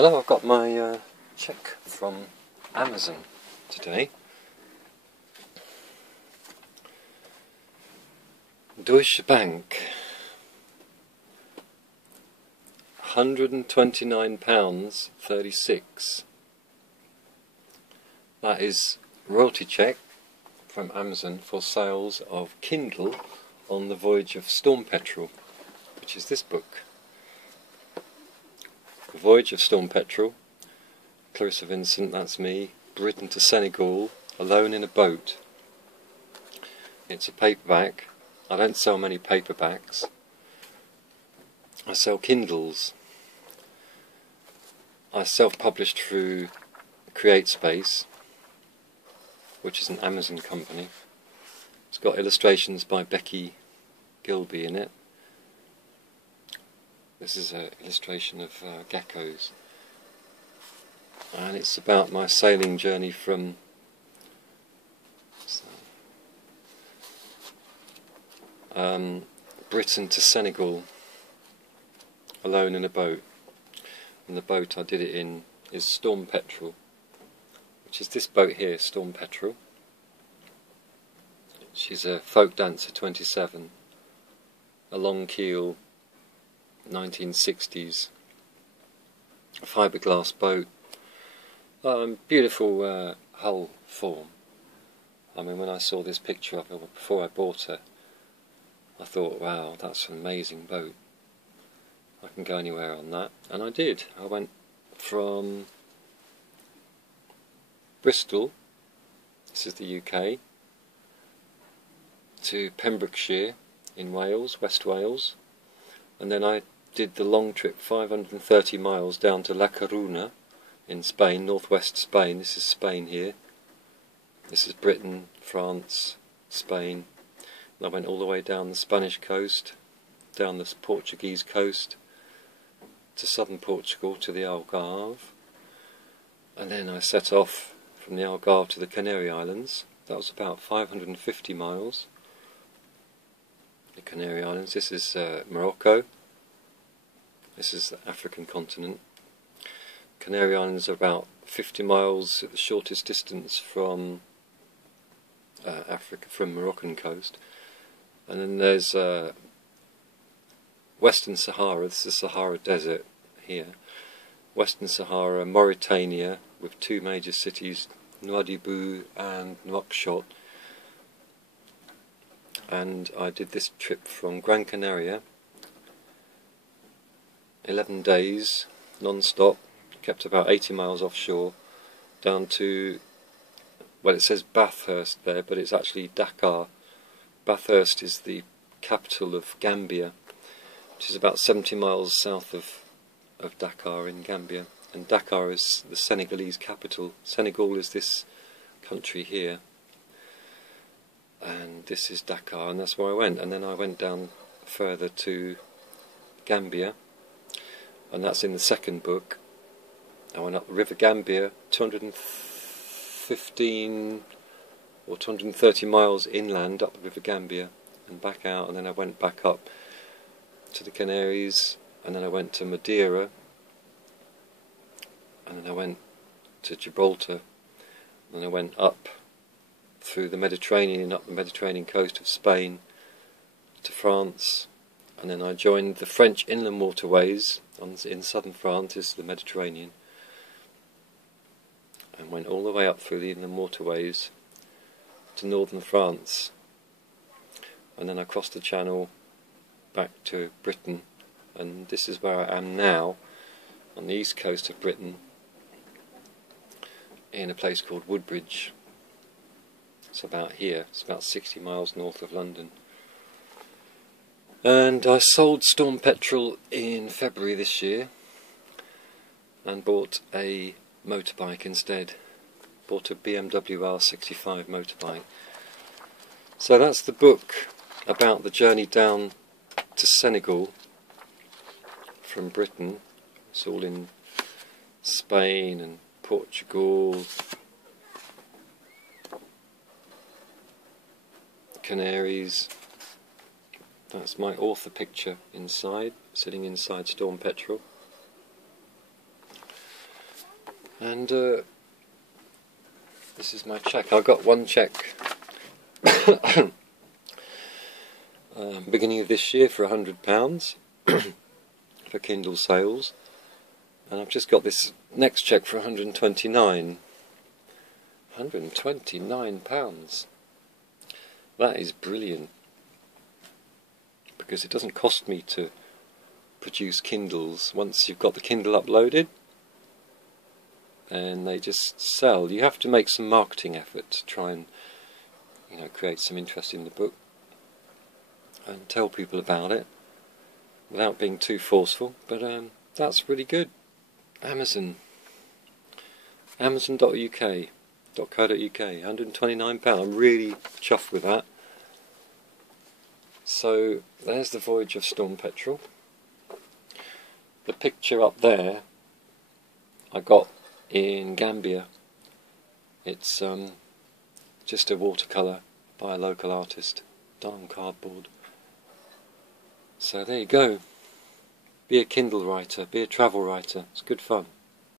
Hello, I've got my cheque from Amazon today. Deutsche Bank, £129.36. That is royalty cheque from Amazon for sales of Kindle on the Voyage of Storm Petrel, which is this book. The Voyage of Storm Petrel, Clarissa Vincent, that's me, Britain to Senegal, alone in a boat. It's a paperback. I don't sell many paperbacks. I sell Kindles. I self-published through CreateSpace, which is an Amazon company. It's got illustrations by Becky Gilby in it. This is an illustration of geckos, and it's about my sailing journey from Britain to Senegal, alone in a boat. And the boat I did it in is Storm Petrel, which is this boat here, Storm Petrel. She's a folk dancer, 27, a long keel, 1960s fiberglass boat. Beautiful hull form. I mean, when I saw this picture of her before I bought her, I thought, wow, that's an amazing boat. I can go anywhere on that. And I did. I went from Bristol, this is the UK, to Pembrokeshire in Wales, West Wales, and then I did the long trip, 530 miles down to La Coruña in Spain, northwest Spain. This is Spain here. This is Britain, France, Spain. And I went all the way down the Spanish coast, down the Portuguese coast, to southern Portugal, to the Algarve. And then I set off from the Algarve to the Canary Islands. That was about 550 miles. The Canary Islands. This is Morocco. This is the African continent. Canary Islands are about 50 miles at the shortest distance from Africa, from Moroccan coast. And then there's Western Sahara. This is the Sahara Desert here. Western Sahara, Mauritania, with two major cities, Nouadhibou and Nouakchott. And I did this trip from Gran Canaria, 11 days, non-stop, kept about 80 miles offshore, down to, well, it says Bathurst there, but it's actually Dakar. Bathurst is the capital of Gambia, which is about 70 miles south of Dakar in Gambia. And Dakar is the Senegalese capital. Senegal is this country here. And this is Dakar, and that's where I went. And then I went down further to Gambia, and that's in the second book. I went up the River Gambia, 215 or 230 miles inland up the River Gambia and back out, and then I went back up to the Canaries, and then I went to Madeira, and then I went to Gibraltar, and then I went up through the Mediterranean, up the Mediterranean coast of Spain to France, and then I joined the French inland waterways in southern France, is the Mediterranean, and went all the way up through the inland waterways to northern France, and then I crossed the Channel back to Britain, and this is where I am now, on the east coast of Britain, in a place called Woodbridge. It's about here, it's about 60 miles north of London. And I sold Storm Petrel in February this year and bought a motorbike instead. Bought a BMW R65 motorbike. So that's the book about the journey down to Senegal from Britain. It's all in Spain and Portugal, Canaries. That's my author picture inside, sitting inside Storm Petrel. And this is my cheque. I got one cheque beginning of this year for £100 for Kindle sales, and I've just got this next cheque for £129. £129. That is brilliant, because it doesn't cost me to produce Kindles. Once you've got the Kindle uploaded, and they just sell. You have to make some marketing effort to try and, create some interest in the book and tell people about it without being too forceful. But that's really good. Amazon.uk.co.uk, £129. I'm really chuffed with that. So there's the Voyage of Storm Petrel. The picture up there I got in Gambia. It's just a watercolour by a local artist, done on cardboard. So there you go. Be a Kindle writer, be a travel writer. It's good fun.